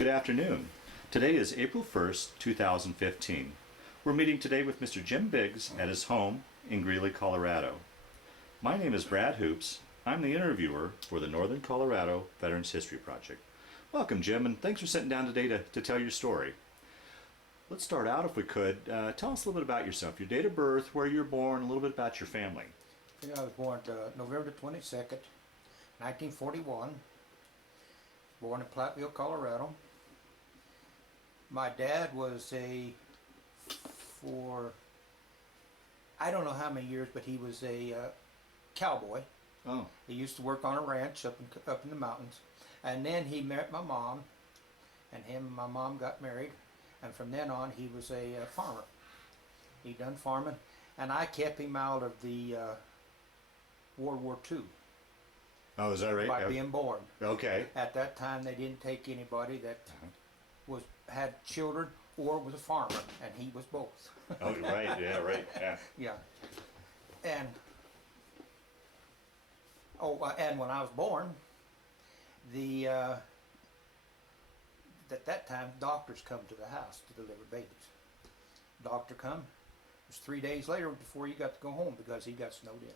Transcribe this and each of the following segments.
Good afternoon. Today is April 1st, 2015. We're meeting today with Mr. Jim Biggs at his home in Greeley, Colorado. My name is Brad Hoops. I'm the interviewer for the Northern Colorado Veterans History Project. Welcome, Jim, and thanks for sitting down today to tell your story. Let's start out, if we could. Tell us a little bit about yourself, your date of birth, where you were born, a little bit about your family. I was born November 22nd, 1941. Born in Platteville, Colorado. My dad was I don't know how many years, but he was a cowboy. Oh. He used to work on a ranch up in the mountains. And then he met my mom, and him and my mom got married. And from then on, he was a farmer. He done farming. And I kept him out of the World War II. Oh, is that right? By being born. Okay. At that time, they didn't take anybody that had children or was a farmer, and he was both. Oh, right. Yeah, right. Yeah. Yeah. And and when I was born, at that time, doctors come to the house to deliver babies. Doctor come. It was 3 days later before you got to go home because he got snowed in.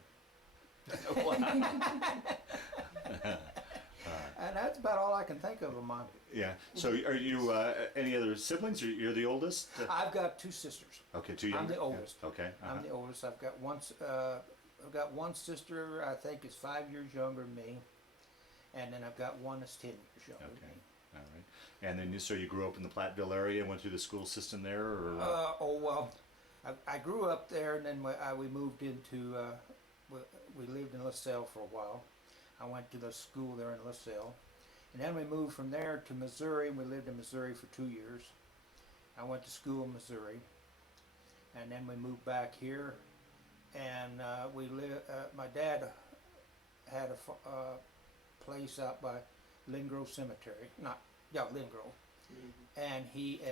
And that's about all I can think of mine. Yeah. So, are you any other siblings? Or you're the oldest? I've got two sisters. Okay, two younger. I'm the oldest. Yeah. Okay. I'm the oldest. I've got one sister. I think is 5 years younger than me, and then I've got one that's 10 years younger than me. All right. And then you grew up in the Platteville area and went through the school system there, or? I grew up there, and then we moved into. We lived in LaSalle for a while. I went to the school there in LaSalle. And then we moved from there to Missouri, and we lived in Missouri for 2 years. I went to school in Missouri. And then we moved back here. And my dad had a place out by Lynn Grove Cemetery. Lynn Grove. Mm-hmm. And he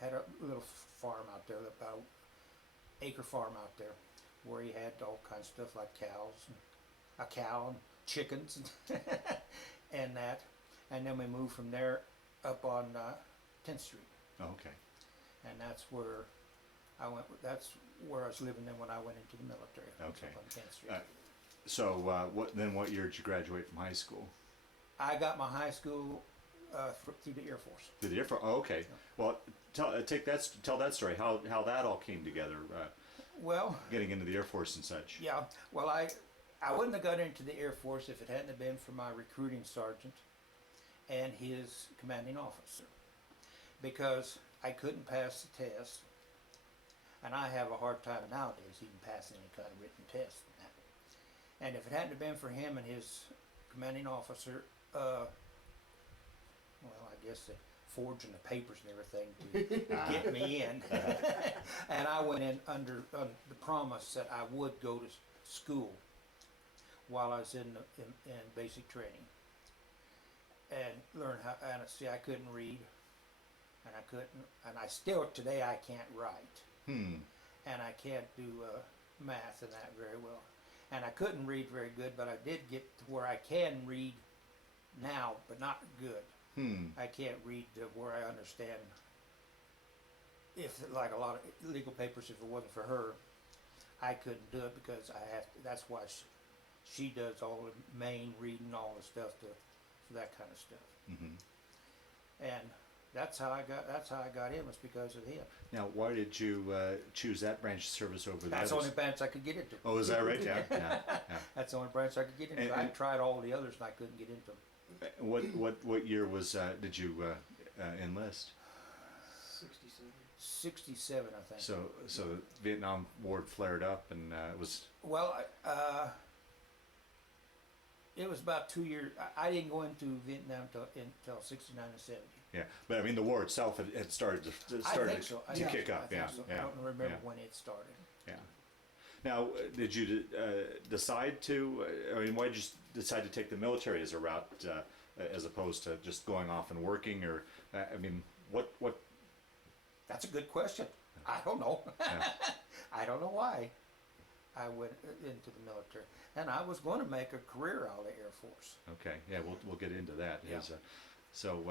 had a little farm out there, about an acre farm out there, where he had all kinds of stuff like cows, and a cow and chickens and that. And then we moved from there up on 10th Street. Oh, okay. And that's where I went. That's where I was living then when I went into the military. Okay. Up on 10th Street. What year did you graduate from high school? I got my high school through the Air Force. Through the Air Force. Oh, okay. Yeah. Well, tell that story. How that all came together. Getting into the Air Force and such. Yeah. Well, I wouldn't have got into the Air Force if it hadn't have been for my recruiting sergeant and his commanding officer, because I couldn't pass the test, and I have a hard time nowadays even passing any kind of written test. And if it hadn't have been for him and his commanding officer, I guess forging the papers and everything to get me in. And I went in under the promise that I would go to school while I was in basic training and learn how. And see, I couldn't read, and I still today I can't write, and I can't do math and that very well, and I couldn't read very good, but I did get to where I can read now, but not good. I can't read to where I understand. If like a lot of legal papers, if it wasn't for her, I couldn't do it because I have to. That's why she does all the main reading, all the stuff for that kind of stuff. Mm-hmm. And that's how I got in, was because of him. Now, why did you choose that branch of service over the That's others? the only branch I could get into. Oh, is that right? Yeah. That's the only branch I could get into. I tried all the others and I couldn't get into them. What year did you enlist? 67. 67, I think. So the Vietnam War flared up, and it was. Well, it was about 2 years. I didn't go into Vietnam until 69 and 70. Yeah, but I mean the war itself had started to kick up. Yeah, so. I don't remember when it started. Yeah. Now, did you decide to? I mean, why did you decide to take the military as a route, as opposed to just going off and working? Or, I mean, what? That's a good question. I don't know. Yeah. I don't know why I went into the military, and I was going to make a career out of the Air Force. Okay. Yeah, we'll get into that. Yeah. So,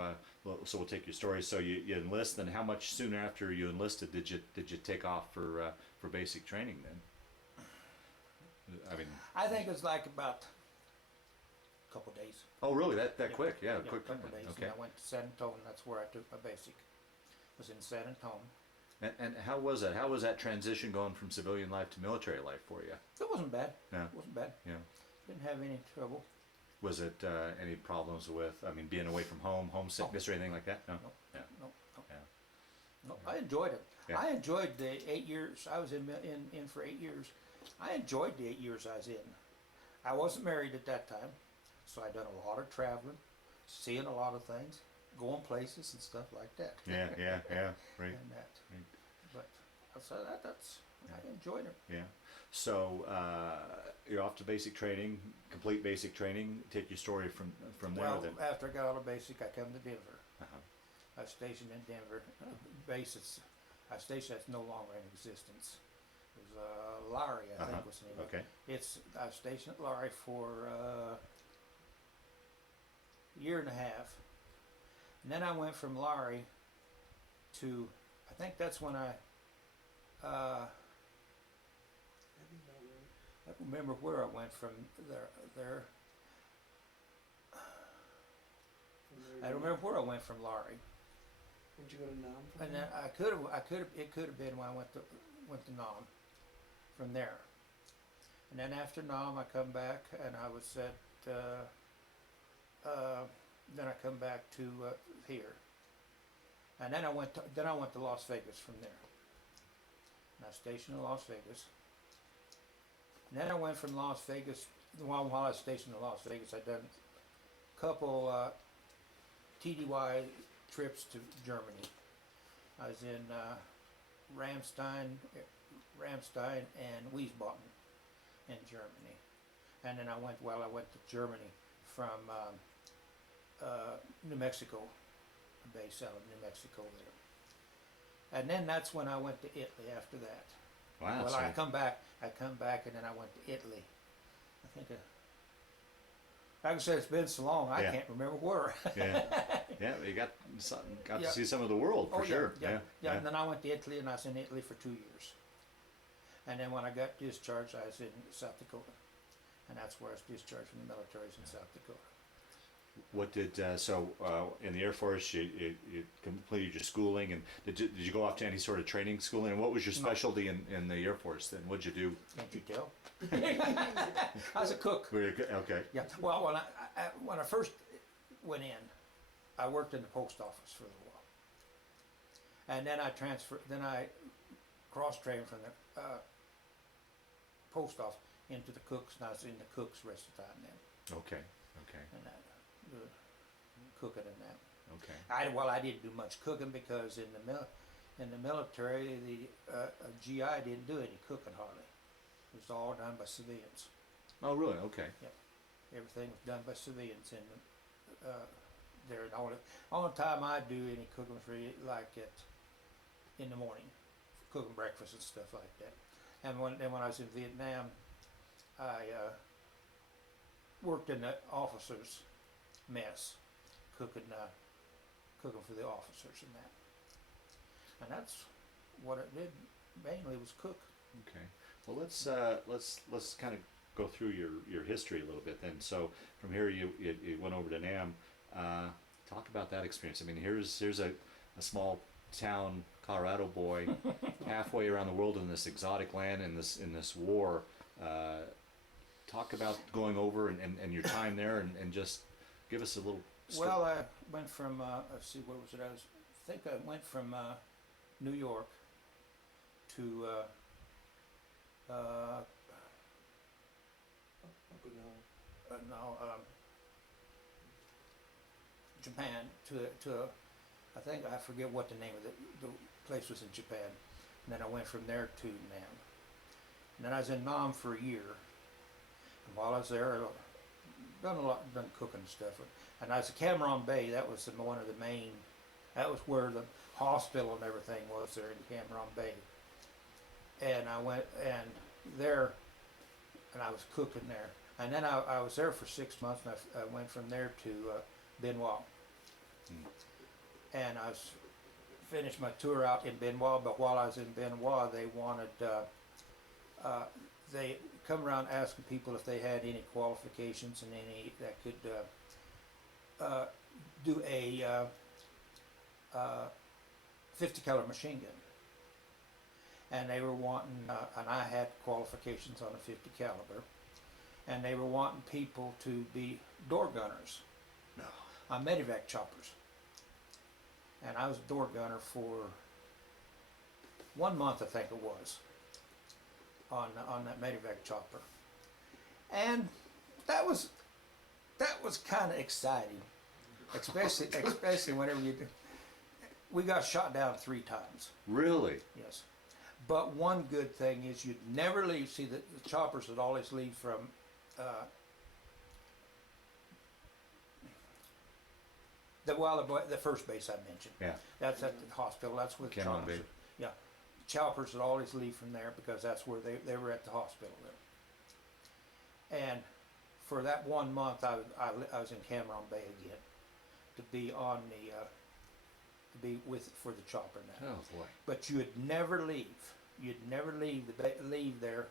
so we'll take your story. So you enlist, then how much soon after you enlisted did you take off for basic training then? I mean, I think it's like about a couple of days. oh really? That quick? Yeah, Yeah, quick. a couple of days. Okay. And I went to San Antonio. That's where I took my basic. Was in San Antonio. And how was that? How was that transition going from civilian life to military life for you? It wasn't bad. Yeah. It wasn't bad. Yeah. Didn't have any trouble. Was it any problems with, I mean, being away from home, homesickness, or anything like that? No. No. Yeah. No. Yeah. No. I enjoyed it. Yeah. I enjoyed the 8 years. I was in for 8 years. I enjoyed the 8 years I was in. I wasn't married at that time, so I done a lot of traveling, seeing a lot of things, going places and stuff like that. Yeah. Right. And that. Right. But so that's I enjoyed it. Yeah. So you're off to basic training, complete basic training. Take your story from there Well, then. after I got out of basic, I come to Denver. Uh-huh. I was stationed in Denver. Bases. I station that's no longer in existence. It was Larry, I think was the name. Okay. I was stationed at Larry for a year and a half, and then I went from Larry to. I think that's when I don't remember where I went from there. I don't remember where I went from Larry. Did you go to Nam? From And then it could have been when I went to Nam from there. And then after Nam I come back and I was at then I come back to here. And then I went to Las Vegas from there. And I was stationed in Las Vegas. And then I went from Las Vegas while I was stationed in Las Vegas I done a couple TDY trips to Germany. I was in Ramstein and Wiesbaden in Germany, and then I went to Germany from New Mexico, base out of New Mexico there, and then that's when I went to Italy after that. Wow. Well, so I come back, and then I went to Italy. I think. Like I said, it's been so long, I Yeah. can't remember where. yeah. Yeah. You got Yeah. to see some of the world for sure. Yeah. And then I went to Italy, and I was in Italy for 2 years. And then when I got discharged, I was in South Dakota, and that's where I was discharged from the military, is in South Dakota. What did in the Air Force you completed your schooling, and did you go off to any sort of training schooling? And what was your specialty in the Air Force then? What'd you do? Can't you tell? I was a cook. Okay. Yeah. Well, when I first went in, I worked in the post office for a little while, and then I transferred. Then I cross-trained from the post office into the cooks, and I was in the cooks the rest of the time then, Okay. and that cooking and that. Okay. I didn't do much cooking because in the military, the GI didn't do any cooking hardly. It was all done by civilians. Oh, really? Okay. Everything was done by civilians there. And only time I do any cooking was really like in the morning, cooking breakfast and stuff like that. And when I was in Vietnam, I worked in the officers' mess, cooking for the officers and that. And that's what it did mainly, was cook. Okay. Well, let's kind of go through your history a little bit then. So from here you went over to Nam. Talk about that experience. I mean, here's a small town Colorado boy halfway around the world in this exotic land in this war. Talk about going over and your time there, and just give us a little. Well, I went from let's see, what was it? I think I went from New York to Japan to I think I forget what the name of the place was in Japan, and then I went from there to Nam, and then I was in Nam for a year. And while I was there, I done cooking and stuff, and I was at Cameron Bay. That was one of the main. That was where the hospital and everything was there in Cameron Bay. And I went and there, and I was cooking there. And then I was there for 6 months, and I went from there to Benoit. And I was finished my tour out in Benoit, but while I was in Benoit, they wanted, they come around asking people if they had any qualifications and any that could do a 50 caliber machine gun. And they were wanting, and I had qualifications on a 50 caliber, and they were wanting people to be door gunners on medevac choppers. And I was a door gunner for 1 month, I think it was, on that medevac chopper. And that was kind of exciting, especially whenever you do. We got shot down 3 times. Really? Yes. But one good thing is you'd never leave. See, the choppers would always leave from the first base I mentioned. Yeah. That's at the hospital. That's where the Cameron choppers. Bay. Yeah, choppers would always leave from there because that's where they were at the hospital there. And for that 1 month, I was in Cameron Bay again to be on the for the chopper now. Oh boy. But you would never leave. You'd never leave there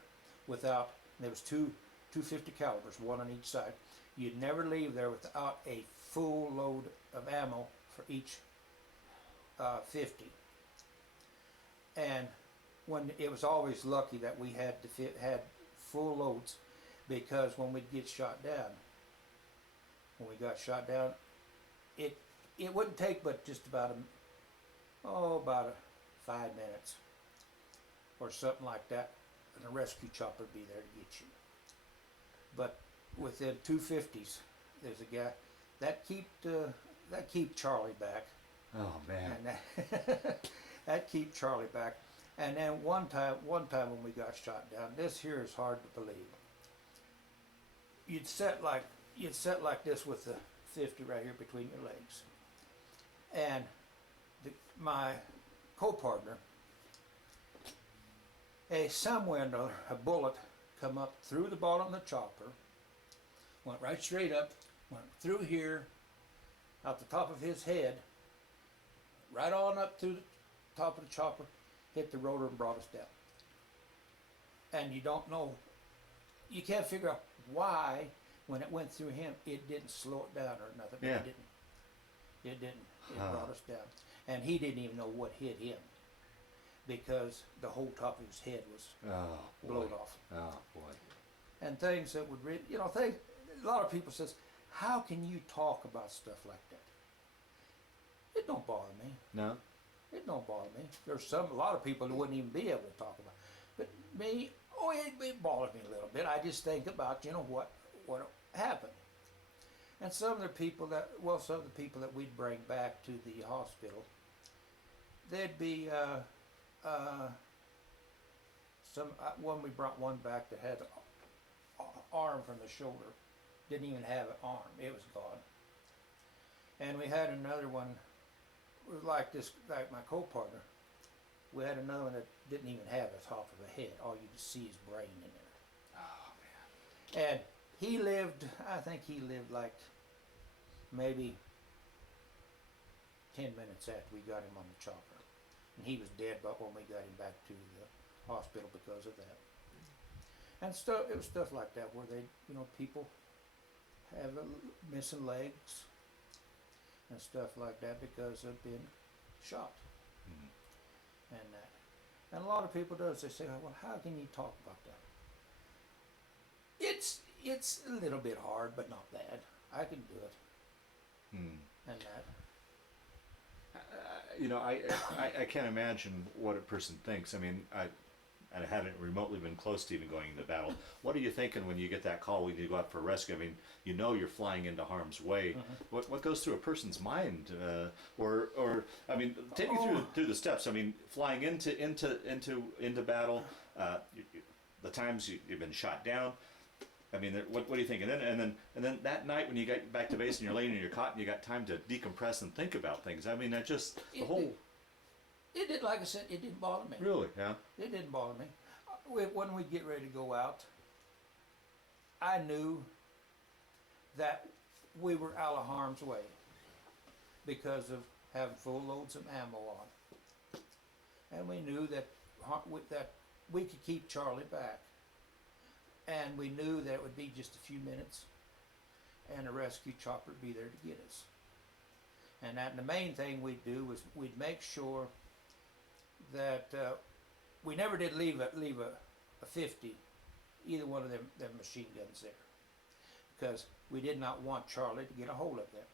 without. There was two 50 calibers, one on each side. You'd never leave there without a full load of ammo for each 50. And when it was always lucky that we had full loads, because when we'd get shot down, it wouldn't take but just about 5 minutes or something like that, and a rescue chopper would be there to get you. But within 250s, there's a guy that keep Charlie back. Oh man. And that keep Charlie back. And then one time when we got shot down, this here is hard to believe. You'd sit like this with the 50 right here between your legs, and my co-partner, somewhere or another, a bullet come up through the bottom of the chopper, went right straight up, went through here, out the top of his head, right on up through the top of the chopper, hit the rotor and brought us down. And you don't know, you can't figure out why, when it went through him, it didn't slow it down or nothing. Yeah. It didn't. It brought us down. And he didn't even know what hit him, because the whole top of his head was blown off. Oh boy. And things that would really, a lot of people says, how can you talk about stuff like that? It don't bother me. No. It don't bother me. There's a lot of people that wouldn't even be able to talk about it. But me, it bothers me a little bit. I just think about, what happened. And some of the people that we'd bring back to the hospital, there'd be we brought one back that had an arm from the shoulder, didn't even have an arm, it was gone. And we had another one, it was like my co-partner, we had another one that didn't even have a top of a head, all you could see is brain in there. Oh man. And I think he lived like maybe 10 minutes after we got him on the chopper. And he was dead but when we got him back to the hospital because of that. And it was stuff like that where people have missing legs and stuff like that because of being shot. Mm-hmm. And that. And a lot of people they say, well, how can you talk about that? It's a little bit hard, but not bad. I can do it. And that. I can't imagine what a person thinks. I mean, I haven't remotely been close to even going into battle. What are you thinking when you get that call when you go out for a rescue? I mean, you're flying into harm's way. Mm-hmm. What goes through a person's mind? Take me through the steps. I mean, flying into battle, the times you've been shot down. I mean, what do you think? And then that night when you get back to base and you're laying in your cot and you got time to decompress and think about things. I mean, It did, like I said, it didn't bother me. Really, yeah. It didn't bother me. When we get ready to go out, I knew that we were out of harm's way. because of having full loads of ammo on. And we knew that we could keep Charlie back. And we knew that it would be just a few minutes and a rescue chopper would be there to get us. And the main thing we'd do was we'd make sure that we never did leave a 50, either one of them machine guns there, because we did not want Charlie to get a hold of them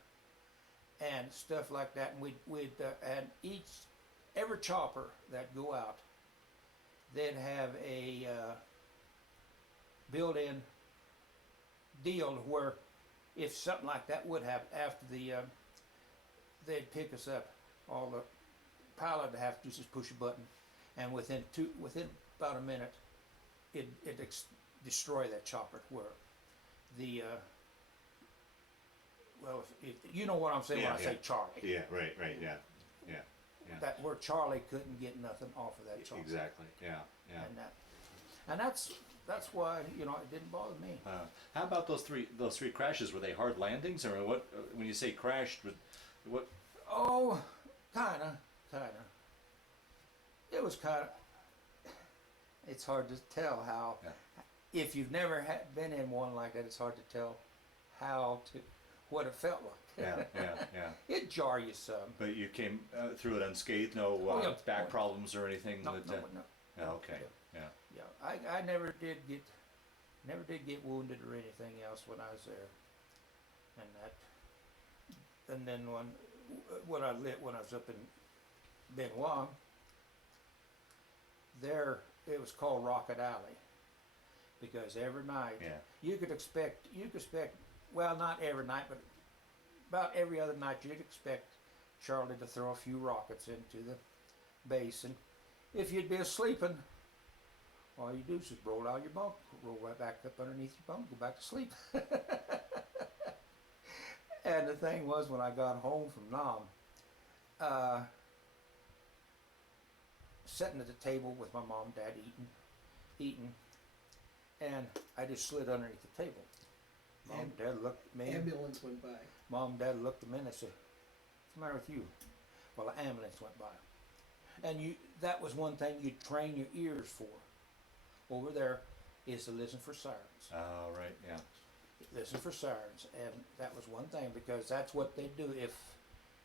and stuff like that. And we'd and every chopper that go out, they'd have a built-in deal where if something like that would happen after they'd pick us up, all the pilot would have to just push a button, and within about a minute, it'd destroy that chopper where the well, if you know what I'm saying when I say Charlie. Yeah, right, yeah. That where Charlie couldn't get nothing off of that chopper. Exactly, yeah. And that's why it didn't bother me. How about those three crashes? Were they hard landings, or what? When you say crashed, what? Oh, kinda. It was kinda. It's hard to tell how. Yeah. If you've never been in one like that, it's hard to tell what it felt like. Yeah. It'd jar you some. But you came through it unscathed, no back problems or anything. No. Oh, okay. Yeah, I never did get wounded or anything else when I was there, and then when I was up in Benoit, there it was called Rocket Alley, because every night you could expect, well, not every night, but about every other night you'd expect Charlie to throw a few rockets into the base, and if you'd be sleeping, all you do is just roll out your bunk, roll right back up underneath your bunk, go back to sleep. And the thing was, when I got home from Nam, sitting at the table with my mom and dad eating, and I just slid underneath the table. Mom and dad looked at me. Ambulance went by. Mom and dad looked at me and they said, "What's the matter with you?" Well, an ambulance went by. And that was one thing you'd train your ears for. Over there is to listen for sirens. Oh, right, yeah. Listen for sirens, and that was one thing, because that's what they'd do if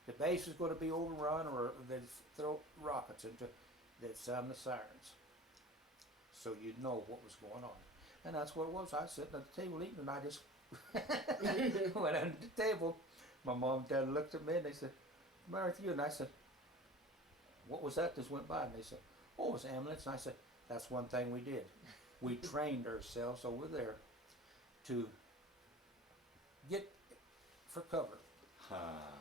the base was going to be overrun or they'd throw rockets into. They'd sound the sirens, so you'd know what was going on. And that's what it was. I was sitting at the table eating, and I just went under the table. My mom and dad looked at me and they said, "What's the matter with you?" And I said, "What was that just went by?" And they said, "Oh, it was an ambulance." And I said, "That's one thing we did. We trained ourselves over there to get for cover." Wow.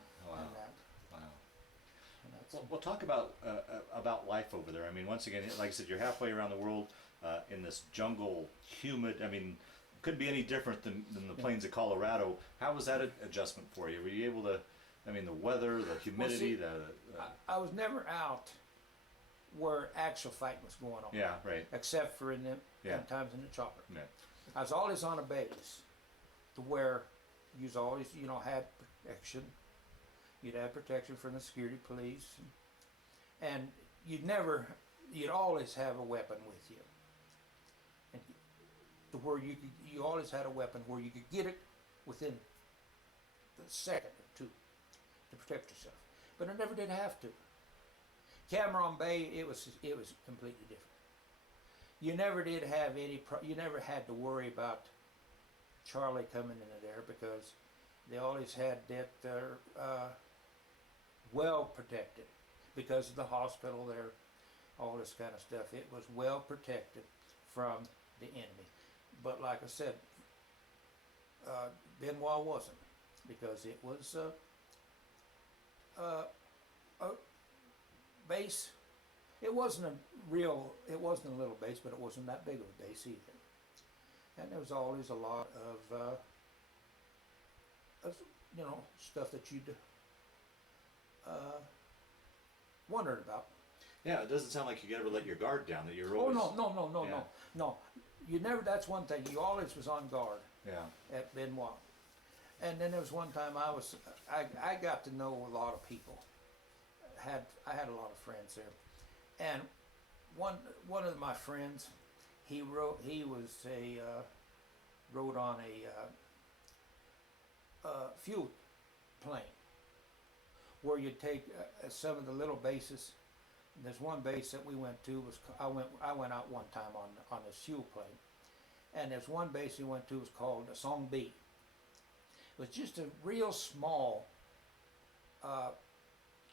And that's, Well, talk about life over there. I mean, once again, like I said, you're halfway around the world in this jungle, humid. I mean, couldn't be any different than the plains of Colorado. How was that adjustment for you? Were you able to? I mean, the weather, the humidity, I was never out where actual fighting was going on. Yeah, right. Except for in them times in the chopper. Yeah. I was always on a base to where you always, had protection. You'd have protection from the security police, and you'd always have a weapon with you. And to where you always had a weapon where you could get it within the second or two to protect yourself. But I never did have to. Cameron Bay, it was completely different. You never did have you never had to worry about Charlie coming into there, because they always had that well protected, because of the hospital there, all this kind of stuff. It was well protected from the enemy. But like I said, Benoit wasn't, because it was a base. It wasn't a little base, but it wasn't that big of a base either. And there was always a lot of stuff that you'd wondered about. Yeah, it doesn't sound like you could ever let your guard down. That you're Oh, always. no. You never. That's one thing. You always was on guard Yeah. at Benoit. And then there was one time I got to know a lot of people. I had a lot of friends there, and one of my friends, he rode on a fuel plane, where you take some of the little bases. There's one base that we went to I went out one time on this fuel plane, and there's one base we went to was called Song B. It was just a real small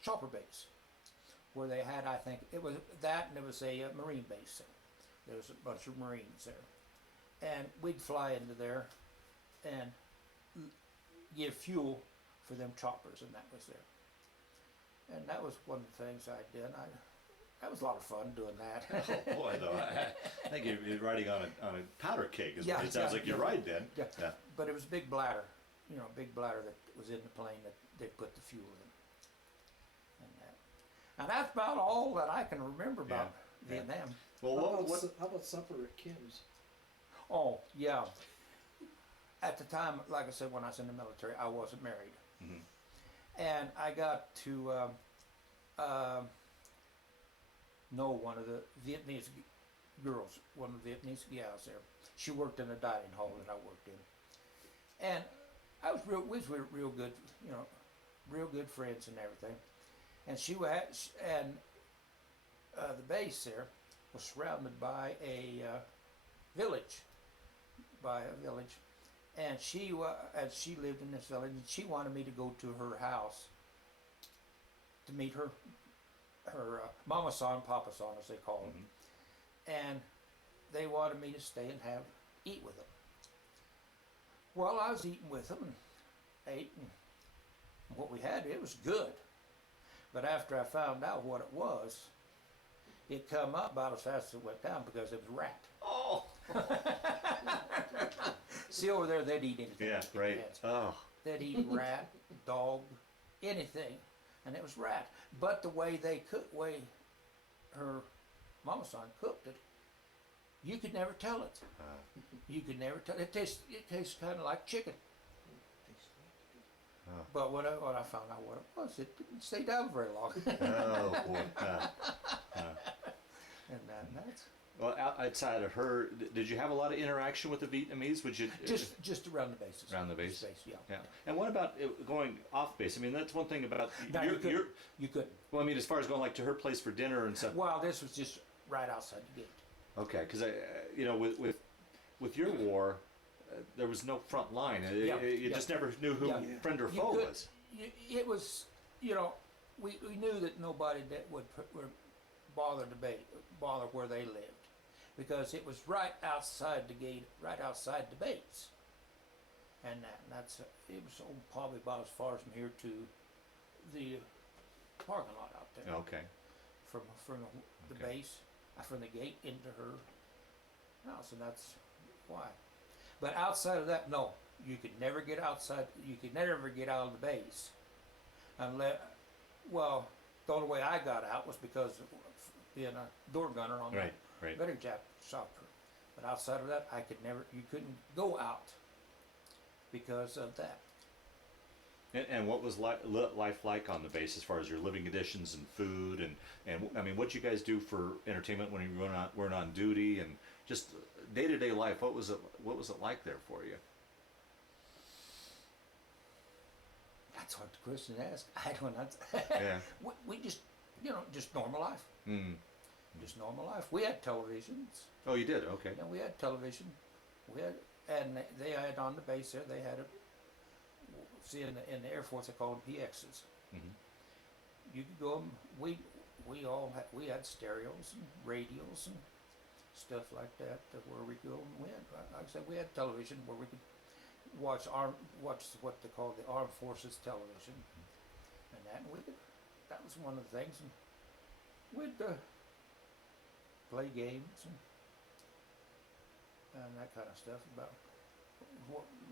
chopper base, where they had, I think it was that, and there was a Marine base there. There was a bunch of Marines there, and we'd fly into there and give fuel for them choppers, and that was there. And that was one of the things I did. That was a lot of fun doing that. Oh boy, though, I think you're riding on a powder keg. Is what it sounds like you're riding then. Yeah. But it was a big bladder, a big bladder that was in the plane that they put the fuel in. And that's about all that I can remember about Vietnam. Well, how about supper at Kim's? Oh, yeah. At the time, like I said, when I was in the military, I wasn't married. Mm-hmm. And I got to know one of the Vietnamese girls, one of the Vietnamese gals there. She worked in a dining hall that I worked in. And we was real good, real good friends and everything. And the base there was surrounded by a village, and she lived in this village, and she wanted me to go to her house to meet her mama son, papa son, as they call them, and they wanted me to stay and eat with them. Well, I was eating with them and ate, and what we had, it was good. But after I found out what it was, it come up about as fast as it went down, because it was rat. Oh. See, over there they'd eat anything. Yeah, right. Oh. They'd eat rat, dog, anything, and it was rat. But the way her mama son cooked it, you could never tell it. You could never tell it. It tastes kind of like chicken. Oh. But when I found out what it was, it didn't stay down very long. Oh boy. And that's Well, outside of her, did you have a lot of interaction with the Vietnamese? Would you just around the bases? Around the base? Yeah. And what about going off base? I mean, that's one thing about No, you couldn't. Well, I mean, as far as going like to her place for dinner and stuff. Well, this was just right outside the gate. Okay, because with your war, there was no front line. You just never knew who friend or foe was. It was, we knew that nobody that would bother where they lived, because it was right outside the gate, right outside the base, and it was probably about as far from here to the parking lot out there. Okay. From the base, from the gate into her house, and that's why. But outside of that, no, you could never get outside. You could never get out of the base, unless, the only way I got out was because of being a door gunner on the veteran chopper. But outside of that, you couldn't go out because of that. And what was life like on the base as far as your living conditions and food and I mean, what you guys do for entertainment when you weren't on duty, and just day-to-day life? What was it like there for you? That's what the question asked. I don't know. Yeah. we just just normal life. Just normal life. We had televisions. Oh, you did? Okay. Yeah, we had television. And they had on the base there. They had in the Air Force they called them PXs. You could go. We had stereos and radios and stuff like that where we go. And like I said, we had television where we could watch what they call the Armed Forces television, and that was one of the things. And we'd play games and that kind of stuff. About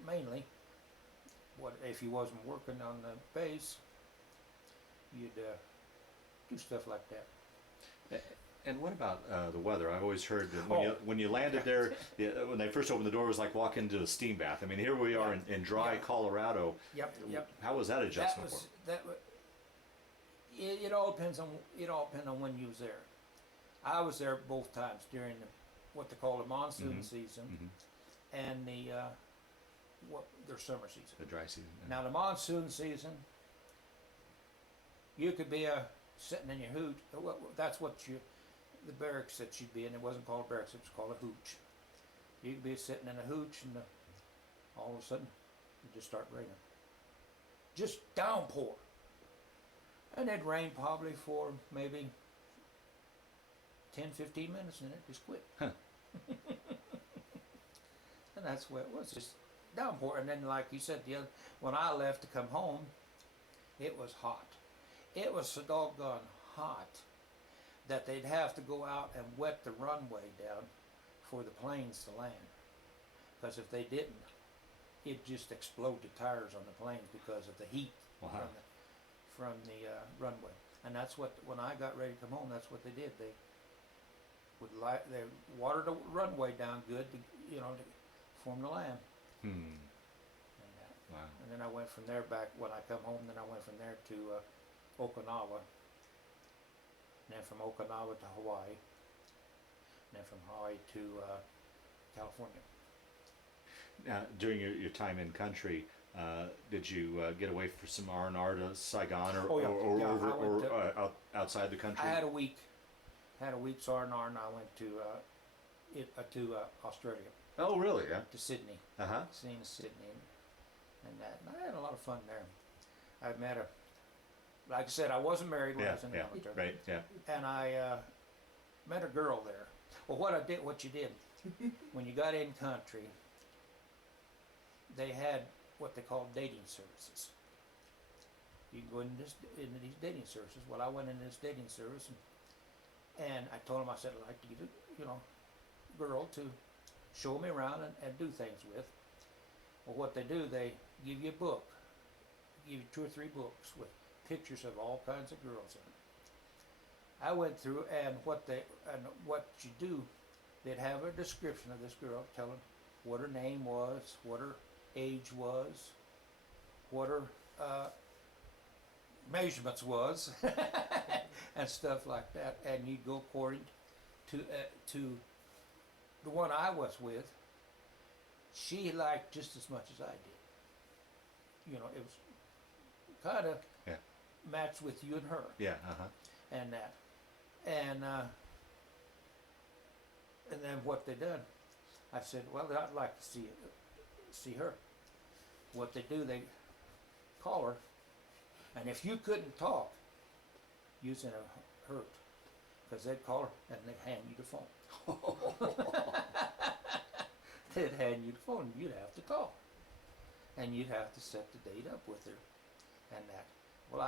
mainly, what if you wasn't working on the base, you'd do stuff like that. And what about the weather? I've always heard that Oh. when you landed there, when they first opened the door, it was like walking into a steam bath. I mean, here we are in dry Yeah. Colorado. Yep. How was that adjustment? It all depends on when you was there. I was there both times during what they call the monsoon season and their summer season. The dry season. Yeah. Now the monsoon season, you could be sitting in your hooch. That's what the barracks that you'd be in. It wasn't called a barracks; it was called a hooch. You could be sitting in a hooch, and all of a sudden, it just start raining. Just downpour, and it'd rain probably for maybe 10, 15 minutes, and it just quit. Huh. And that's what it was, just downpour. And then, like you said, when I left to come home, it was hot. It was so doggone hot that they'd have to go out and wet the runway down for the planes to land. Because if they didn't, it'd just explode the tires on the planes because of the heat from the runway. And that's what, when I got ready to come home, that's what they did. They watered the runway down good to form the land. Wow. And then I went from there back, when I come home, then I went from there to Okinawa. And then from Okinawa to Hawaii. And then from Hawaii to California. Now, during your time in country, did you get away for some R&R to Saigon or outside the country? I had a week. Had a week's R&R, and I went to Australia. Oh, really? Yeah. To Sydney. Seeing Sydney and that. And I had a lot of fun there. I met like I said, I wasn't married when I was in the military. Right, yeah. And I met a girl there. Well, what you did, when you got in country, they had what they called dating services. You can go into these dating services. Well, I went into this dating service, and I told them, I said, I'd like to get a girl to show me around and do things with. Well, what they do, they give you a book, give you 2 or 3 books with pictures of all kinds of girls in it. I went through, and what you do, they'd have a description of this girl, telling what her name was, what her age was, what her measurements was, and stuff like that. And you'd go according to the one I was with. She liked just as much as I did. It was kind of matched with you and her. Yeah. And that, and then what they done, I said, well, I'd like to see her. What they do, they call her, and if you couldn't talk, you was in a hurt, because they'd call her and they'd hand you the phone. They'd hand you the phone, and you'd have to talk, and you'd have to set the date up with her, and that. Well,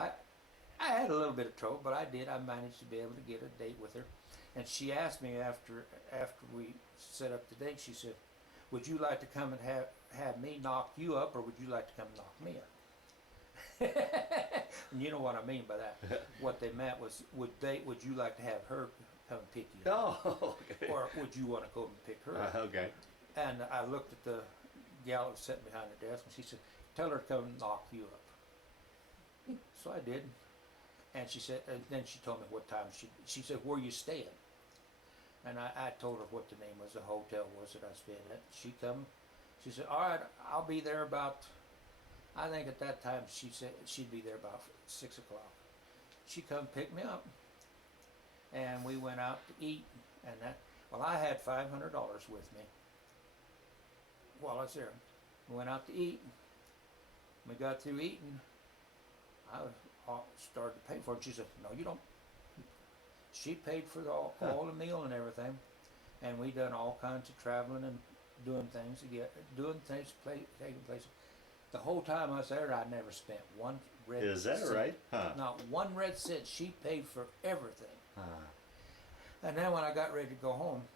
I had a little bit of trouble, but I did. I managed to be able to get a date with her, and she asked me after we set up the date. She said, "Would you like to come and have me knock you up, or would you like to come knock me up?" And you know what I mean by that. What they meant was, would you like to have her come and pick you up? Oh, okay. Or would you want to go and pick her up? Okay. And I looked at the gal that was sitting behind the desk, and she said, "Tell her to come and knock you up." So I did. And she said, and then she told me what time she said, "Where you staying?" And I told her what the name was, the hotel was that I stayed at. She said, "All right, I'll be there about," I think at that time she said she'd be there about 6 o'clock. She come pick me up, and we went out to eat, and that. Well, I had $500 with me while I was there. We went out to eat. We got through eating. I started to pay for it. She said, "No, you don't." She paid for all the meal and everything, and we done all kinds of traveling and doing things taking place. The whole time I was there, I never spent one red cent. Is that right? Huh. Not one red cent. She paid for everything. Huh. And then when I got ready to go home,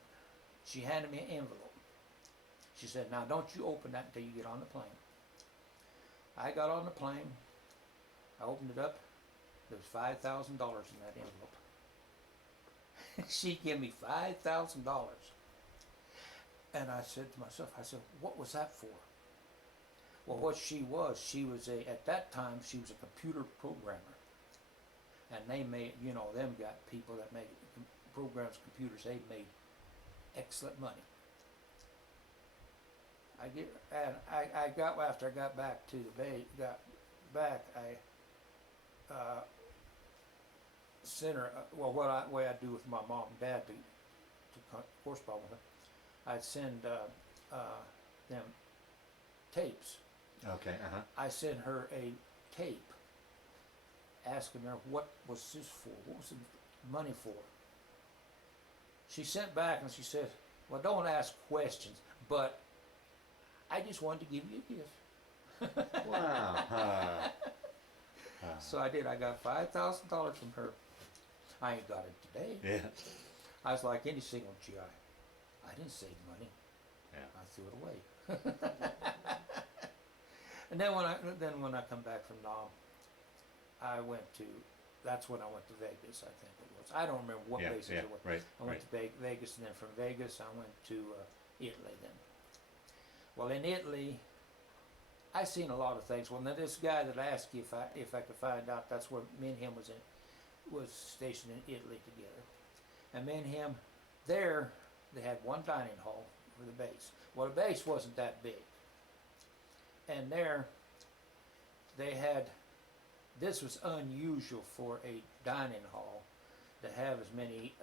she handed me an envelope. She said, "Now don't you open that until you get on the plane." I got on the plane. I opened it up. There was $5,000 in that She gave me $5,000. And I said to myself, I said, what was that for? Well, what she was at that time, she was a computer programmer. And they made, them got people that made programs, computers, they made excellent money. After I got back to the Bay, I sent her, way I do with my mom and dad to correspond with them, I'd send them tapes. Okay. I sent her a tape asking her what was this for, what was the money for. She sent back and she said, well, don't ask questions, but I just wanted to give you a gift. Wow. So I did. I got $5,000 from her. I ain't got it today. Yeah. I was like any single GI. I didn't save money. Yeah. I threw it away. And then when I come back from Nam, that's when I went to Vegas, I think it was. I don't remember what bases it was. Right. I went to Vegas, and then from Vegas I went to Italy then. Well, in Italy, I seen a lot of things. Well, now this guy that asked you if I could find out, that's where me and him was stationed in Italy together. And me and him, there, they had one dining hall for the base. Well, the base wasn't that big. And there, they had, this was unusual for a dining hall to have as many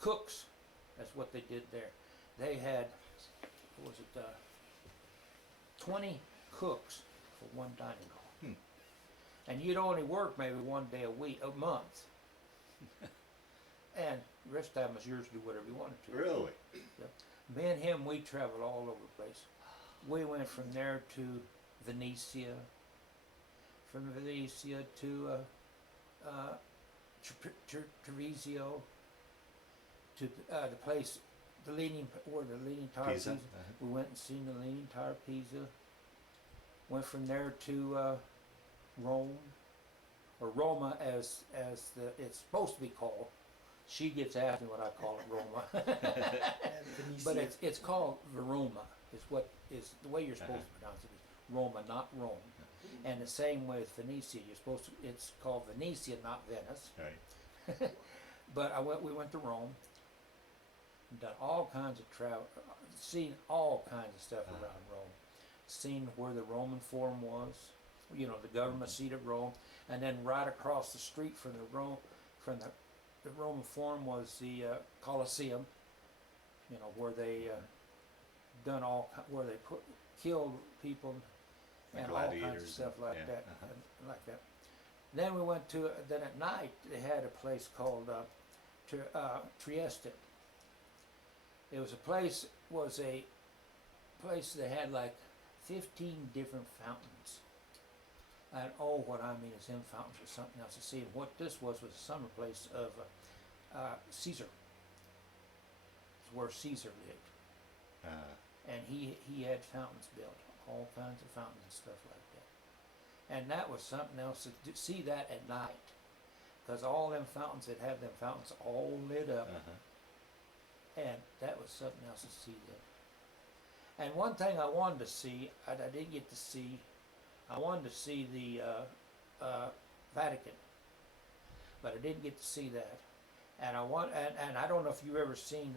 cooks as what they did there. They had, 20 cooks for one dining hall. And you'd only work maybe one day a month. And the rest of the time was yours to do whatever you wanted to. Really? Yep. Me and him, we traveled all over the place. We went from there to Venetia, from Venetia to Treviso, to the place, where the Leaning Tower Pisa. Pisa. We went and seen the Leaning Tower Pisa. Went from there to Rome, or Roma as it's supposed to be called. She gets asked me what I call it, Roma. But it's called Verona, is what is the way you're supposed to pronounce it is Roma, not Rome. And the same way with Venetia, it's called Venetia, not Venice. Right. But we went to Rome, done all kinds of travel, seen all kinds of stuff around Rome. Seen where the Roman Forum was, the government seat of Rome, and then right across the street from the Roman Forum was the Colosseum, where they killed people and all kinds of stuff like that, like that. Then we went then at night they had a place called Trieste. It was a place that had like 15 different fountains. And what I mean is them fountains was something else to see. And what this was a summer place of Caesar. It's where Caesar lived. And he had fountains built, all kinds of fountains and stuff like that. And that was something else to see that at night. Because all them fountains, they'd have them fountains all lit up. And that was something else to see there. And one thing I wanted to see, I didn't get to see, I wanted to see the Vatican, but I didn't get to see that. And I don't know if you've ever seen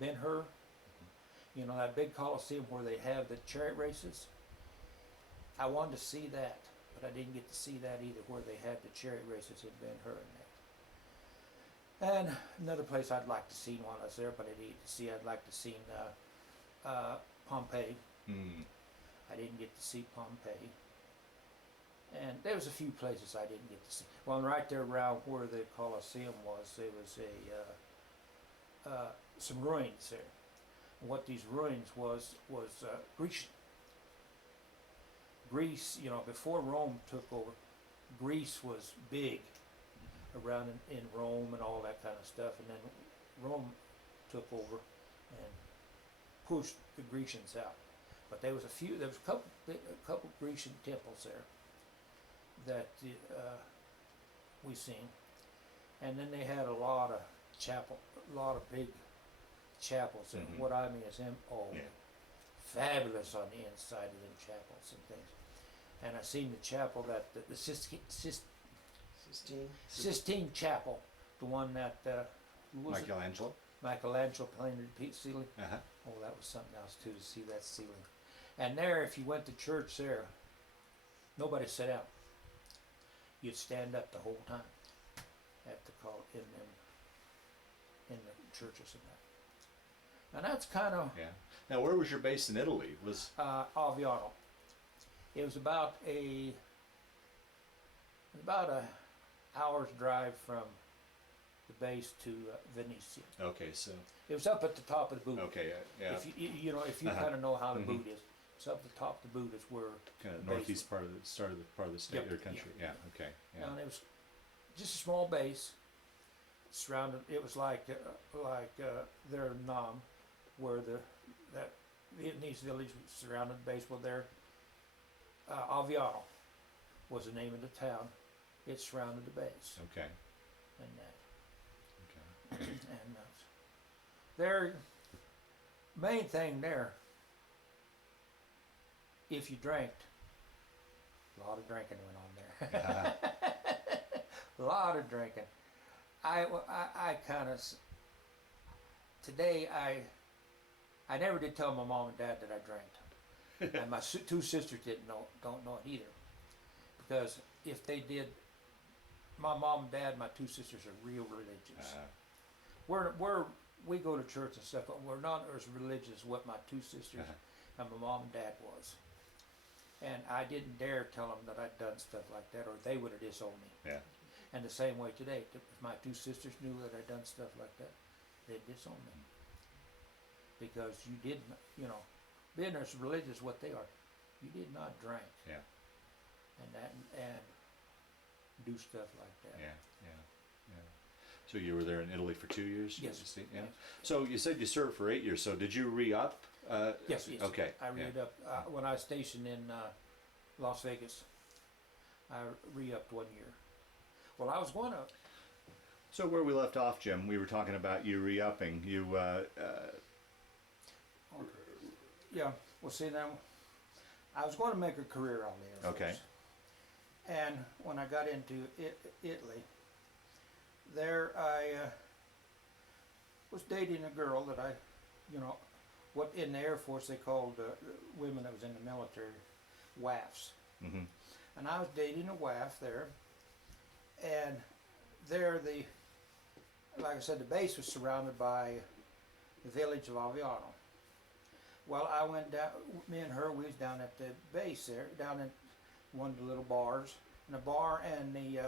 Ben-Hur, that big Coliseum where they have the chariot races. I wanted to see that, but I didn't get to see that either, where they had the chariot races in Ben-Hur and that. And another place I'd like to see while I was there, but I didn't get to see, I'd like to see Pompeii. I didn't get to see Pompeii. And there was a few places I didn't get to see. Well, right there around where the Colosseum was, there was some ruins there. And what these ruins was Grecian. Greece, before Rome took over, Greece was big around in Rome and all that kind of stuff. And then Rome took over and pushed the Grecians out. But there was a couple Grecian temples there that we seen. And then they had a lot of big chapels. And Mhm. what I mean is Yeah. fabulous on the inside of them chapels and things. And I seen the chapel that the Sistine Chapel, the one that who was it? Michelangelo. Michelangelo painted the ceiling. Uh-huh. Oh, that was something else too, to see that ceiling. And there, if you went to church there, nobody sat down. You'd stand up the whole time at the call in the churches and that. And that's kind of Yeah. Now, where was your base in Italy? Was Aviano. It was about a hour's drive from the base to Venetia. okay. So It was up at the top of the boot. okay. Yeah. If you know, if you Uh-huh. kind of know how the Mhm. boot is, it's up the top of the boot is where. Kind of the base northeast part of the part of the state Yep, or country. Yeah. Okay. Yeah. And it was just a small base, surrounded. It was like their Nam, where that Vietnamese village was surrounded the base. Well, there, Aviano was the name of the town. It surrounded the base, Okay. and that. Okay. And their main thing there, if you drank, a lot of drinking went on there. Uh-huh. A lot of drinking. I kind of, today I never did tell my mom and dad that I drank. And my two sisters don't know it either. Because if they did, my mom and dad, my two sisters are real religious. We go to church and stuff, but we're not as religious as what my two sisters and my mom and dad was. And I didn't dare tell them that I'd done stuff like that, or they would have disowned me. Yeah. And the same way today, if my two sisters knew that I'd done stuff like that, they'd disown me. Because you didn't, being as religious as what they are, you did not drink. Yeah. And do stuff like that. Yeah. Yeah. Yeah. So you were there in Italy for 2 years? Yes. Did you see? Yeah. Yes. So you said you served for 8 years. So did you re-up? Yes. Okay. I re-upped up when I was stationed in Las Vegas. I re-upped 1 year. Well, I was going to. So where we left off, Jim, we were talking about you re-upping. You. Yeah. Well, see now, I was going to make a career out of the Air Force. Okay. And when I got into Italy, there I was dating a girl that I, what in the Air Force they called women that was in the military, WAFs. Mm-hmm. And I was dating a WAF there, and there like I said, the base was surrounded by the village of Aviano. Well, I went down, me and her, we was down at the base there, down in one of the little bars, and the bar and the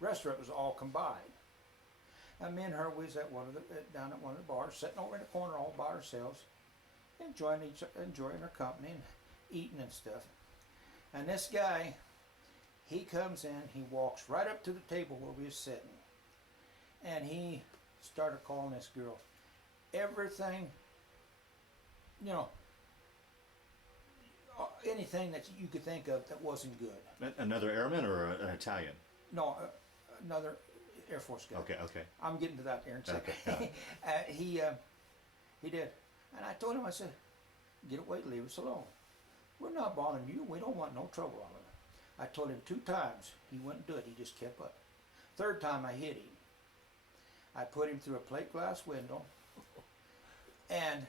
restaurant was all combined. And me and her, we was at down at one of the bars, sitting over in the corner all by ourselves, enjoying our company and eating and stuff. And this guy, he comes in, he walks right up to the table where we was sitting, and he started calling this girl everything, anything that you could think of that wasn't good. Another airman or an Italian? No, another Air Force guy. Okay. Okay. I'm getting to that there in a second. Okay. He did. And I told him, I said, get away, leave us alone. We're not bothering you. We don't want no trouble out of it. I told him 2 times. He wouldn't do it. He just kept up. 3rd time I hit him. I put him through a plate glass window. And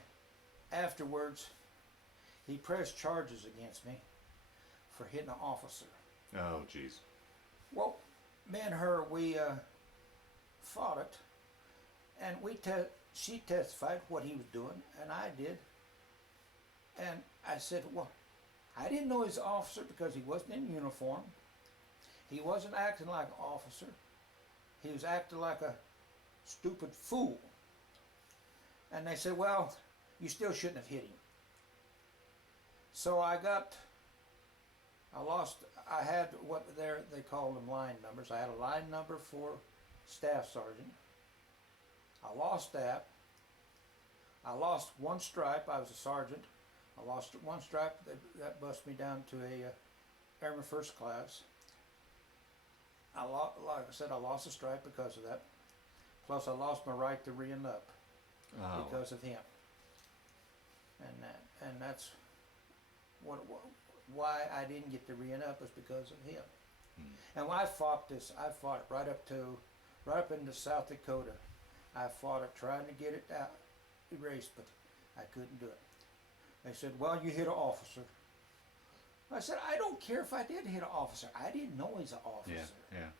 afterwards, he pressed charges against me for hitting an officer. Oh, jeez. Well, me and her, we fought it, and she testified what he was doing, and I did. And I said, well, I didn't know he was an officer because he wasn't in uniform. He wasn't acting like an officer. He was acting like a stupid fool. And they said, well, you still shouldn't have hit him. So I had what they call them line numbers. I had a line number for staff sergeant. I lost that. I lost 1 stripe. I was a sergeant. I lost 1 stripe. That busted me down to a airman first class. like I said, I lost a stripe because of that. Plus, I lost my right to re-up Oh. because of him. And that's why I didn't get to re-up is because of him. And when I fought this, I fought it right up into South Dakota. I fought it trying to get it out, erased, but I couldn't do it. They said, well, you hit an officer. I said, I don't care if I did hit an officer. I didn't know he's an officer. Yeah. Yeah.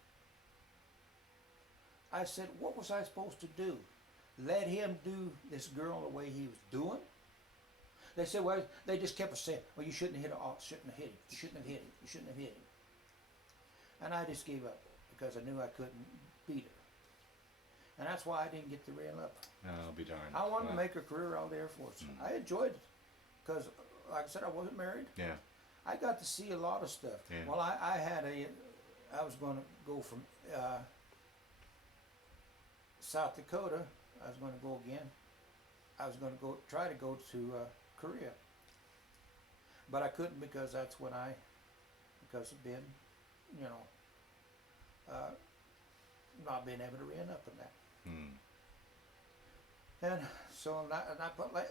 I said, what was I supposed to do? Let him do this girl the way he was doing? They said, well, they just kept saying, well, you shouldn't have hit him. You shouldn't have hit him. You shouldn't have hit him. And I just gave up because I knew I couldn't beat her. And that's why I didn't get to re-up. No, I'll be darned. I wanted to Wow. make a career out of the Air Force. I enjoyed it because, like I said, I wasn't married. Yeah. I got to see a lot of stuff. Yeah. Well, I was going to go from South Dakota. I was going to go again. I was going to try to go to Korea, but I couldn't because that's when because of being, not being able to re-up in that. And so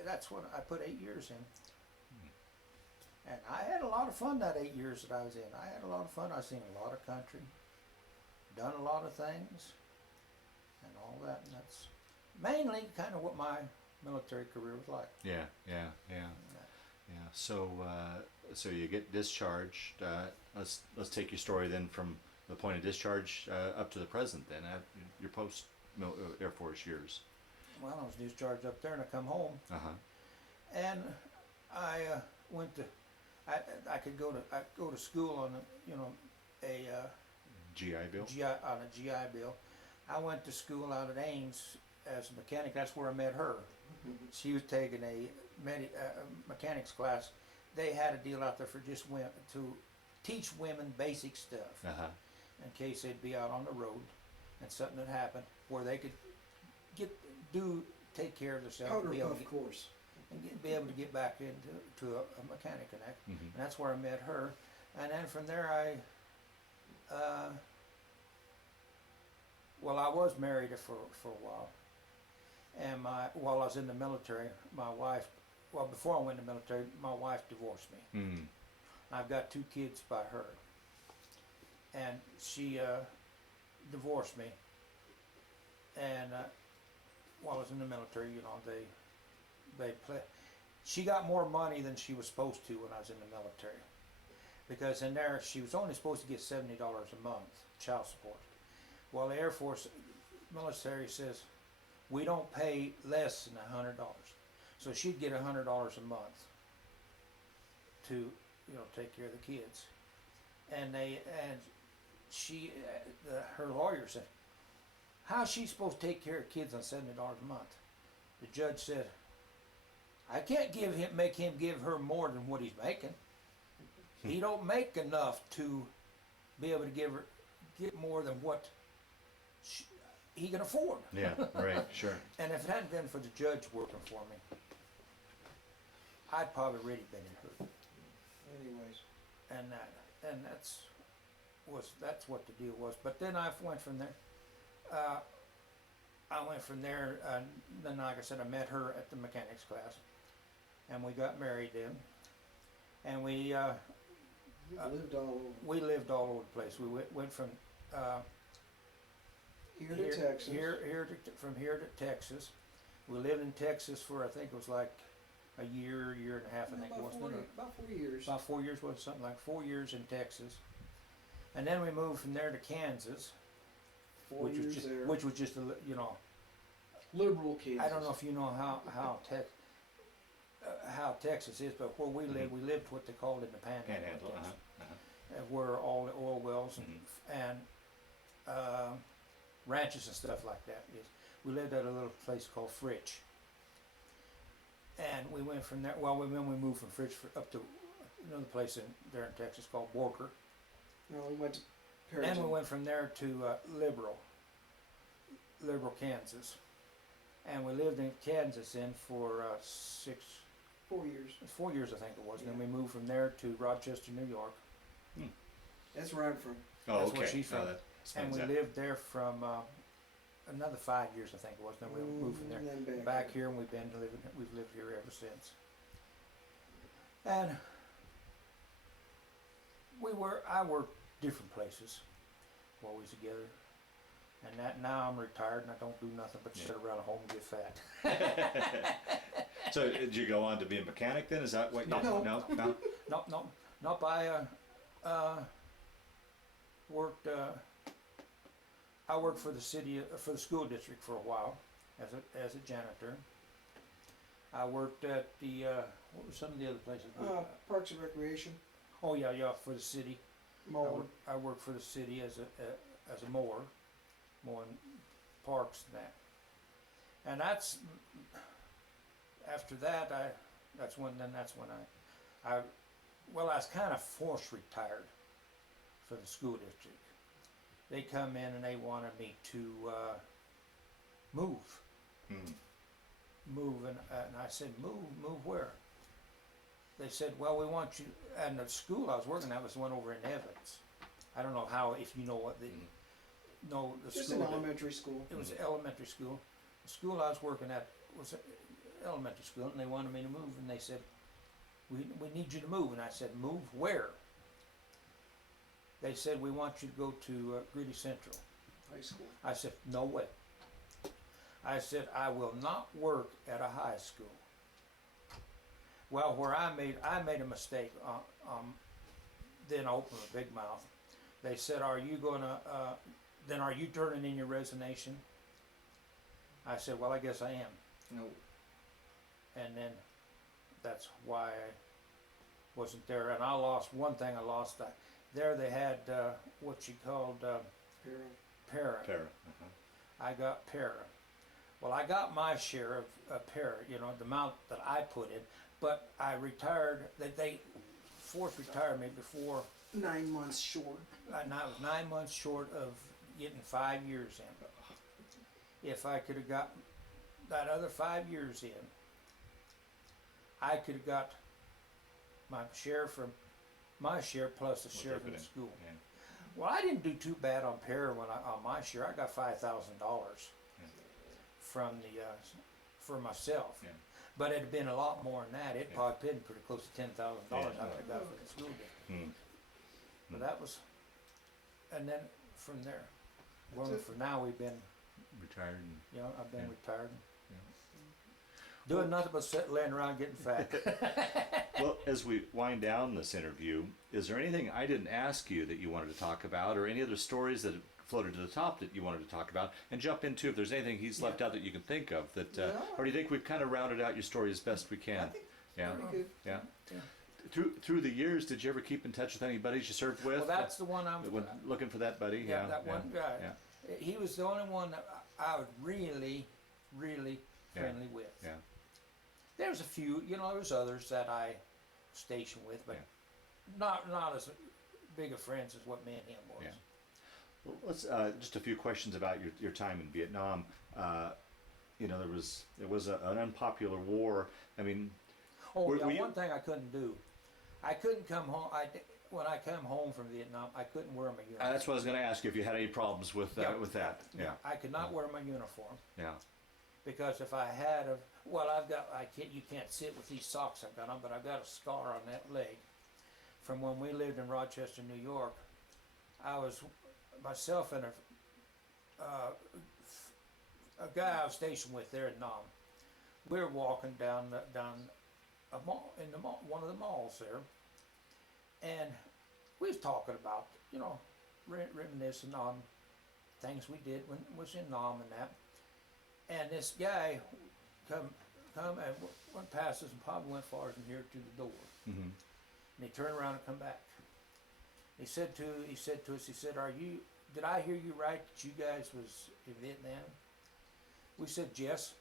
that's when I put 8 years in. And I had a lot of fun that 8 years that I was in. I had a lot of fun. I seen a lot of country, done a lot of things, and all that. And that's mainly kind of what my military career was like. Yeah. So, so you get discharged. Let's take your story then from the point of discharge up to the present. Then your post Air Force years. Well, I was discharged up there, and I come home, and I went to. I could go to school on a GI Bill. on a GI Bill. I went to school out at Ames as a mechanic. That's where I met her. She was taking a mechanics class. They had a deal out there for just women to teach women basic stuff in case they'd be out on the road and something had happened where they could take care of themselves. Powder puff course. And be able to get back into a mechanic and that. And that's where I met her. And then from there I was married for a while. And while I was in the military, my wife, before I went in the military, my wife divorced me. I've got 2 kids by her. And she divorced me. And while I was in the military, she got more money than she was supposed to when I was in the military. Because in there, she was only supposed to get $70 a month, child support. Well, the Air Force military says, we don't pay less than $100. So she'd get $100 a month to, take care of the kids. And her lawyer said, how's she supposed to take care of kids on $70 a month? The judge said, I can't make him give her more than what he's making. He don't make enough to be able to get more than what he can afford. Yeah, right, sure. And if it hadn't been for the judge working for me, I'd probably already been in her. Anyways. And that's what the deal was. But then I went from there. And then like I said, I met her at the mechanics class, and we got married then. And we lived all over. We lived all over the place. We went from Here to Texas. From here to Texas. We lived in Texas for I think it was like a year and a half. I think wasn't it? About 4 years. About 4 years was something like 4 years in Texas, and then we moved from there to Kansas, 4 years there. which was just Liberal Kansas. I don't know if you know how Texas is, but where we lived what they called in the Panhandle, where all the oil wells and ranches and stuff like that is. We lived at a little place called Fritch, and we went from there. Well, we moved from Fritch up to another place there in Texas called Borker. No, we went to Then we went from there to Liberal, Kansas, and we lived in Kansas for 4 years. 4 years I think it was. And then we moved from there to Rochester, New York. That's where I'm from. Oh, That's okay. where she's from. And we lived there from another 5 years, I think it was. Then we moved from there And then back here, and we've lived here ever since. And I worked different places while we was together. And that now I'm retired and I don't do nothing but sit around at home and get fat. So did you go on to be a mechanic then? Is that what you? No. No. Nope. I worked for the for the school district for a while as a janitor. I worked at the what were some of the other places? Parks and Recreation. Oh yeah, for the city. Mower. I worked for the city as a mower, mowing parks and that. And that's after that. That's when I was kind of forced retired for the school district. They come in and they wanted me to move. Move, and I said, move where? They said, well, we want you, and the school I was working at was the one over in Evans. I don't know if you know what the Just school. an elementary school. It was an elementary school. The school I was working at was an elementary school, and they wanted me to move, and they said, we need you to move. And I said, move where? They said, we want you to go to Greeley Central. High school. I said, no way. I said, I will not work at a high school. Well, where I made a mistake. Then I opened a big mouth. They said, are you turning in your resignation? I said, well, I guess I am. No. And then that's why I wasn't there. And I lost one thing. There they had what you called para. Para. I got para. Well, I got my share of para, the amount that I put in, but I retired. They forced retired me before. 9 months short. And I was 9 months short of getting 5 years in. If I could have got that other 5 years in, I could have got my share plus the share from the school. Yeah. Well, I didn't do too bad on para on my share. I got $5,000 from for myself. Yeah. But it'd been a lot more than that. It'd probably been pretty close to $10,000 I would have got for the school district. But that was, and then from there, for now we've been Retired. I've been retired. Doing nothing but laying around getting fat. Well, as we wind down this interview, is there anything I didn't ask you that you wanted to talk about, or any other stories that floated to the top that you wanted to talk about? And jump into if there's anything he's left out that you can think of that, or do you think we've kind of rounded out your story as best we can? I think pretty good. Yeah. Yeah. Through the years, did you ever keep in touch with any buddies you served with? Well, that's the one I'm looking for that buddy. Yeah, that one guy. Yeah. He was the only one that I was really, really friendly with. Yeah. There's a few, there was others that I stationed with, but not as big of friends as what me and him was. Yeah. Well, let's just a few questions about your time in Vietnam. There was an unpopular war. I mean, one thing I couldn't do, I couldn't come home. When I come home from Vietnam, I couldn't wear my uniform. That's what I was going to ask you if you had any problems with that. Yeah. I could not wear my uniform. Yeah. Because if I had you can't sit with these socks I've got on, but I've got a scar on that leg from when we lived in Rochester, New York. I was myself and a guy I was stationed with there in Nam. We were walking down a mall, one of the malls there, and we was talking about reminiscing on things we did when we was in Nam and that. And this guy come and went past us and probably went far as from here to the door. Mm-hmm. And he turned around and come back. He said to us, did I hear you right that you guys was in Vietnam? We said yes.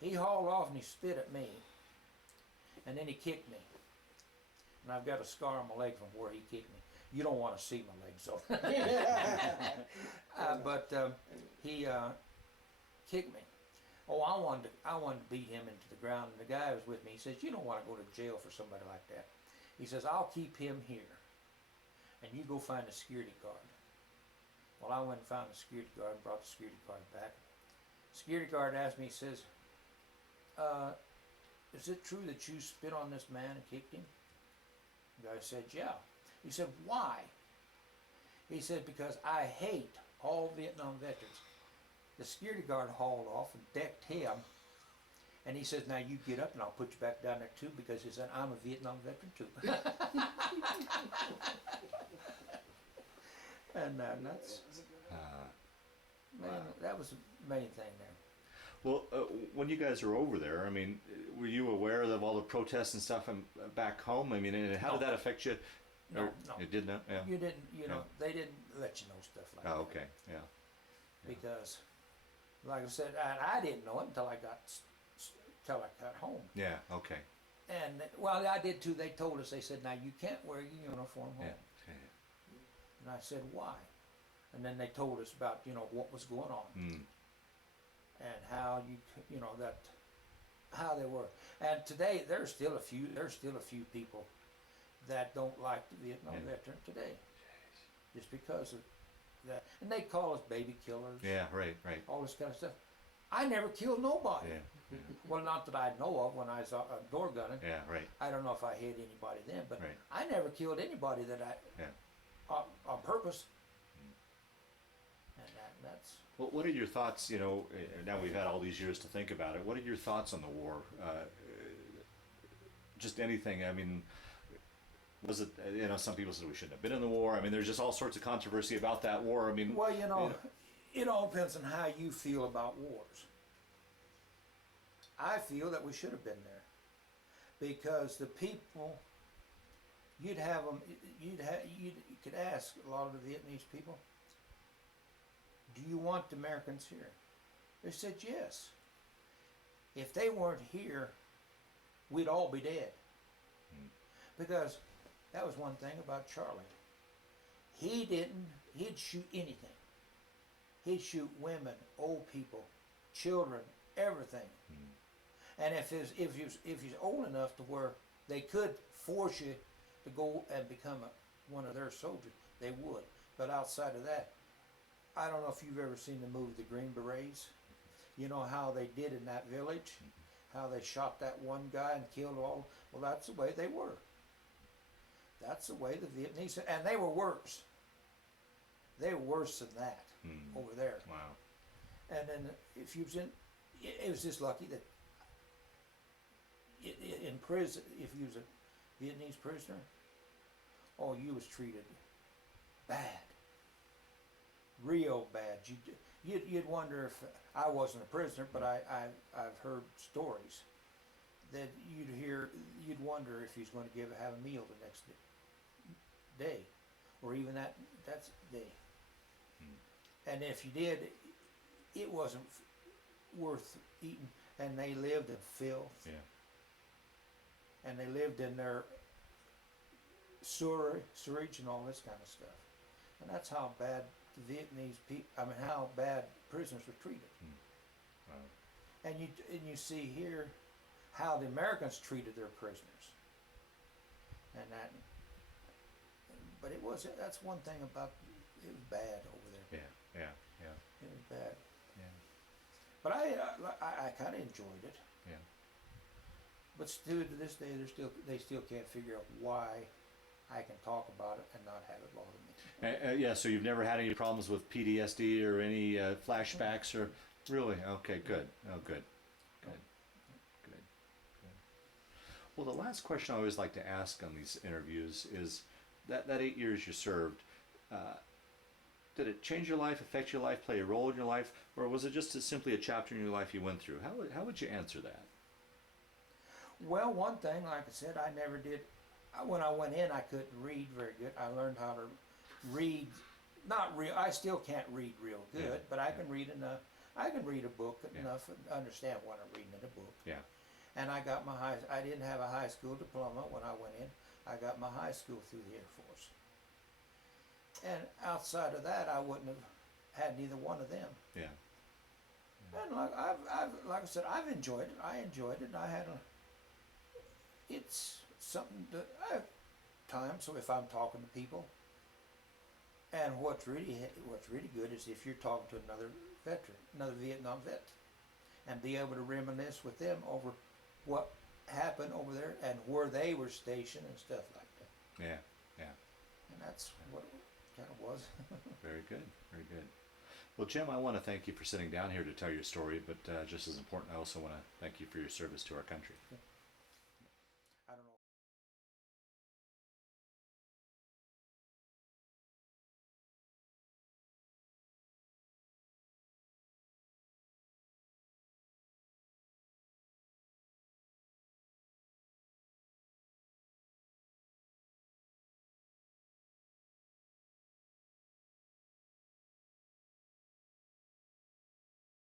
He hauled off and he spit at me. And then he kicked me. And I've got a scar on my leg from where he kicked me. You don't want to see my leg, so. But he kicked me. Oh, I wanted to beat him into the ground. And the guy who was with me, he says, you don't want to go to jail for somebody like that. He says, I'll keep him here. And you go find a security guard. Well, I went and found the security guard and brought the security guard back. Security guard asked me, he says, is it true that you spit on this man and kicked him? The guy said, yeah. He said, why? He said, because I hate all Vietnam veterans. The security guard hauled off and decked him. And he says, now you get up and I'll put you back down there too, because he said, I'm a Vietnam veteran too. And that's, man, that was the main thing there. Well, when you guys were over there, I mean, were you aware of all the protests and stuff back home? I mean, and how did that affect you? No, Or no. It did not? Yeah. You didn't, you know, Yeah. they didn't let you know stuff like that. Oh, okay, yeah. Because, like I said, and I didn't know it until I got home. Yeah, okay. And, well, I did too. They told us, they said, now you can't wear your uniform home. Yeah. And I said, why? And then they told us about, you know, what was going on. Mm. And how you know, that, how they were. And today, there's still a few people that don't like the Vietnam veteran today. Just because of that. And they call us baby killers. Yeah, right. All this kind of stuff. I never killed nobody. Yeah. Well, not that I know of when I was door gunning. Yeah, right. I don't know if I hit anybody then, but Right. I never killed anybody that on purpose. And that's. Well, what are your thoughts, you know, now we've had all these years to think about it, what are your thoughts on the war? Just anything, I mean, was it, you know, some people said we shouldn't have been in the war. I mean, there's just all sorts of controversy about that war. I mean, Well, you know, it all depends on how you feel about wars. I feel that we should have been there because the people, you could ask a lot of the Vietnamese people, do you want the Americans here? They said yes. If they weren't here, we'd all be dead. Because that was one thing about Charlie. He'd shoot anything. He'd shoot women, old people, children, everything. And if he's old enough to where they could force you to go and become one of their soldiers, they would. But outside of that, I don't know if you've ever seen the movie The Green Berets. You know how they did in that village? How they shot that one guy and killed all. Well, that's the way they were. That's the way the Vietnamese, and they were worse. They were worse than that over there. wow. And then if you was in, it was just lucky that in prison, if you was a Vietnamese prisoner, oh, you was treated bad, real bad. You'd wonder if I wasn't a prisoner, but I've heard stories that you'd wonder if he's going to have a meal the next day, or even that's day. And if you did, it wasn't worth eating. And they lived in filth. Yeah. And they lived in their sewage and all this kind of stuff. And that's how bad the Vietnamese people, how bad prisoners were treated. Wow. And you see here how the Americans treated their prisoners. And but that's one thing about, it was bad over there. Yeah. It was bad. Yeah. But I kind of enjoyed it. Yeah. But still, to this day, they still can't figure out why I can talk about it and not have it bother me. Yeah, so you've never had any problems with PTSD or any flashbacks or really? Okay, good. Oh, good. Well, the last question I always like to ask on these interviews is that 8 years you served, did it change your life, affect your life, play a role in your life, or was it just simply a chapter in your life you went through? How would you answer that? Well, one thing, like I said, I never did. When I went in, I couldn't read very good. I learned how to read, not real. I still can't read real good, but I can read enough. I can read a book enough to understand what I'm reading in a book. Yeah. And I got I didn't have a high school diploma when I went in. I got my high school through the Air Force. And outside of that, I wouldn't have had neither one of them. Yeah. And like like I said, I've enjoyed it. I enjoyed it. It's something that I have time. So if I'm talking to people, And what's really good is if you're talking to another veteran, another Vietnam vet, and be able to reminisce with them over what happened over there and where they were stationed and stuff like that. Yeah, yeah. And that's what it kind of was. Very good, very good. Well, Jim, I want to thank you for sitting down here to tell your story, but just as important, I also want to thank you for your service to our country. Okay.